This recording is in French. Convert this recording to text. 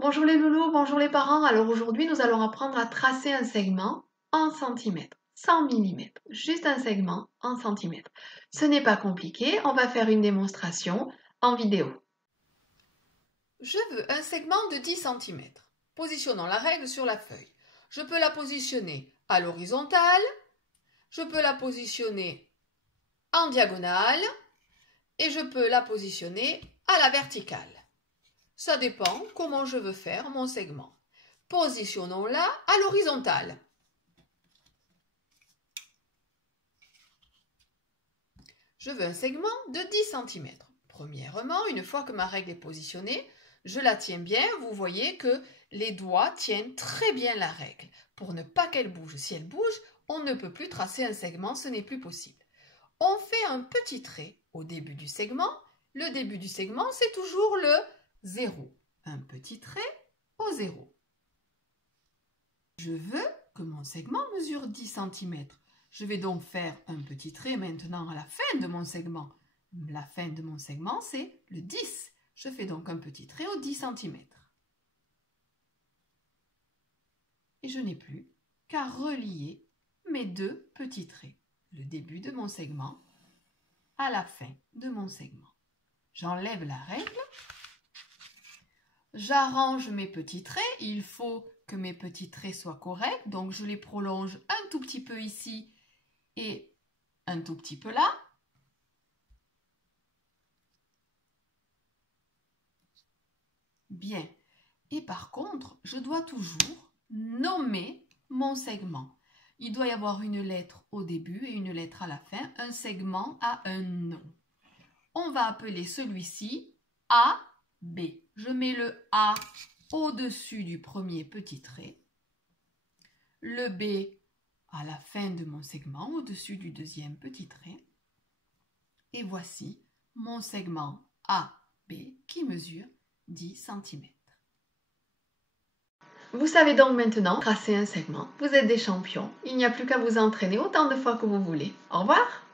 Bonjour les loulous, bonjour les parents. Alors aujourd'hui, nous allons apprendre à tracer un segment en centimètres, 100 millimètres, juste un segment en centimètres. Ce n'est pas compliqué, on va faire une démonstration en vidéo. Je veux un segment de 10 cm. Positionnons la règle sur la feuille. Je peux la positionner à l'horizontale, je peux la positionner en diagonale et je peux la positionner à la verticale. Ça dépend comment je veux faire mon segment. Positionnons-la à l'horizontale. Je veux un segment de 10 cm. Premièrement, une fois que ma règle est positionnée, je la tiens bien. Vous voyez que les doigts tiennent très bien la règle pour ne pas qu'elle bouge. Si elle bouge, on ne peut plus tracer un segment, ce n'est plus possible. On fait un petit trait au début du segment. Le début du segment, c'est toujours le 0. Un petit trait au 0. Je veux que mon segment mesure 10 cm. Je vais donc faire un petit trait maintenant à la fin de mon segment. La fin de mon segment, c'est le 10. Je fais donc un petit trait au 10 cm. Et je n'ai plus qu'à relier mes deux petits traits. Le début de mon segment à la fin de mon segment. J'enlève la règle. J'arrange mes petits traits. Il faut que mes petits traits soient corrects. Donc je les prolonge un tout petit peu ici et un tout petit peu là. Bien. Et par contre, je dois toujours nommer mon segment. Il doit y avoir une lettre au début et une lettre à la fin. Un segment a un nom. On va appeler celui-ci A, B. Je mets le A au-dessus du premier petit trait. Le B à la fin de mon segment, au-dessus du deuxième petit trait. Et voici mon segment AB qui mesure 10 cm. Vous savez donc maintenant tracer un segment. Vous êtes des champions. Il n'y a plus qu'à vous entraîner autant de fois que vous voulez. Au revoir!